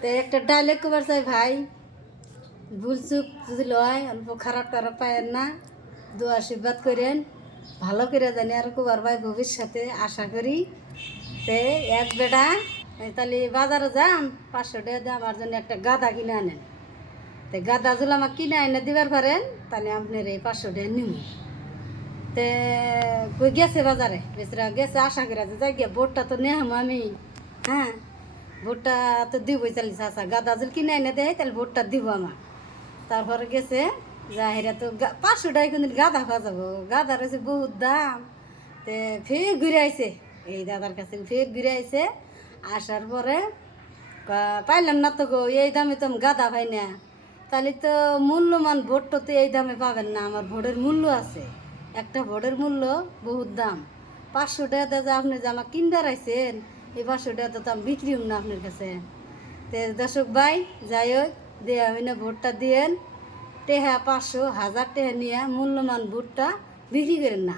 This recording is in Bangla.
তো একটা ডায়লগ কবার চাই ভাই, ভুল চুক যদি লয় অল্প খারাপ টারাপ পায়েন না, দোয়া আশীর্বাদ করেন ভালো করে জানি আর কুবার ভাই ভবিষ্যতে আশা করি। তে এক বেটা তাহলে বাজারে যান 500 টাকা দিয়ে আমার জন্য একটা গাদা কিনে আনেন। তো গাদা জুল আমাকে কিনে এনে দিবার পারেন, তাহলে আপনার এই 500 টাকা নিব। তে কই গেছে বাজারে, বেচারা গেছে আশা করে যে যাই গিয়া ভোটটা তো নেহাম আমি। হ্যাঁ, ভোটটা তো দিবই চালিস, আচ্ছা গাদা জল কিনে এনে দেয় তাহলে ভোটটা দিব আমার। তারপরে গেছে যা হেরা তো 500 টাকা কিন্তু গাদা পাওয়া যাবো, গাদা রয়েছে বহুত দাম। তে ফের ঘুরে আইছে এই দাদার কাছে, ফের ঘুরে আইছে। আসার পরে পাইলাম না তো গো, এই দামে তো আমি গাদা পাই না। তাহলে তো মূল্যমান ভোটটা তো এই দামে পাবেন না, আমার ভোটের মূল্য আছে, একটা ভোটের মূল্য বহুত দাম। 500 টাকা দিয়ে যে আপনি যে আমার কিনবার আইছেন, এই 500 টাকা তো আমি বিক্রি হম না আপনার কাছে। তে দর্শক ভাই যাই হোক, দেয়া হয় না ভোটটা দিয়েন, টেহা 500 1000 টাকা নিয়ে মূল্যমান ভোটটা বিক্রি করেন না।